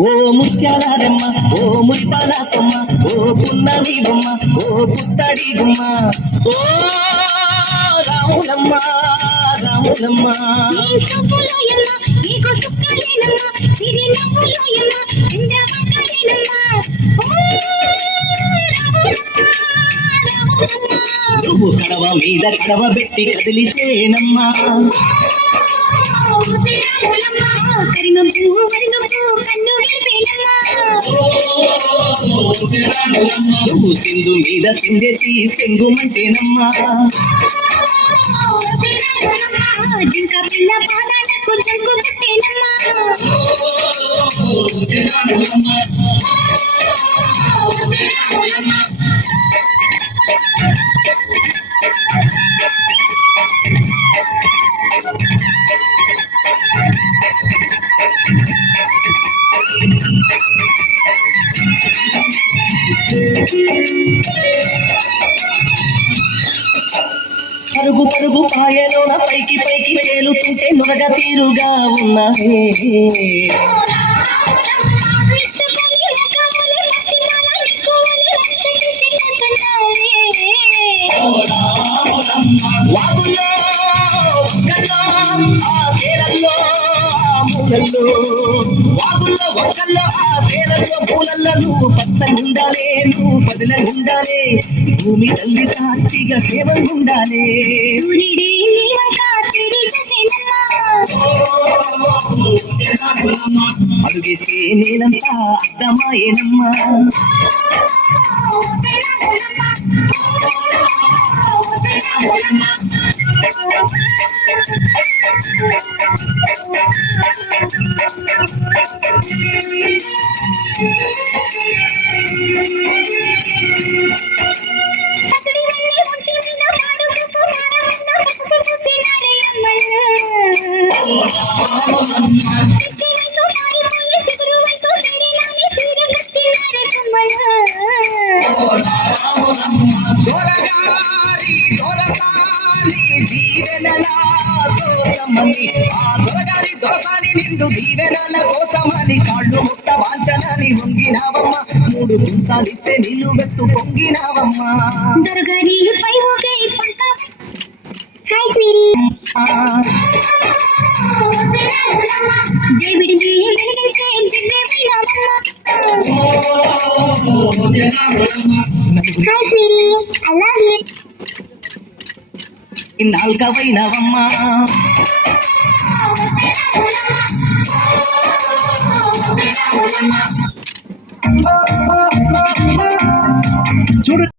ఓ ముత్యాలమ్మ ఓ ముత్యాల కొమ్మ ఓ పున్నమి బొమ్మ ఓ పుత్తడి గుమ్మ ఓ రాములమ్మ రాములమ్మ నువ్వు కడవ మీద కడవ పెట్టి కదిలిచేనమ్మా నువ్వు సింధు మీద సిందేసి సింగుమంటేనమ్మా జింక పిల్ల పాదాలకు జంకు పుట్టేనమ్మా పరుగు పరుగు పాయలోన పైకి పైకి తేలుతుంటే నురగ తీరుగా ఉన్నదే వాగుల్లో ఆ సేలల్లో మూలల్లో వాగుల్లో ఒక్కల్లో ఆ సేలల్లో మూలల్లో నువ్వు పచ్చగుండాలే నువ్వు పదులగుండాలే భూమి తల్లి సాక్షిగా సేవంగుండాలే అడుగేస్తే నేనంతా అర్థమాయేనమ్మా దొరసాని నిండు దీవెనల కోసమని కాళ్ళు ముట్ట వాంచనని వంగినావమ్మ మూడు పుంసాలిస్తే నీళ్ళు వెత్తు పొంగినావమ్మా నాల్కవైనవమ్మా చూడు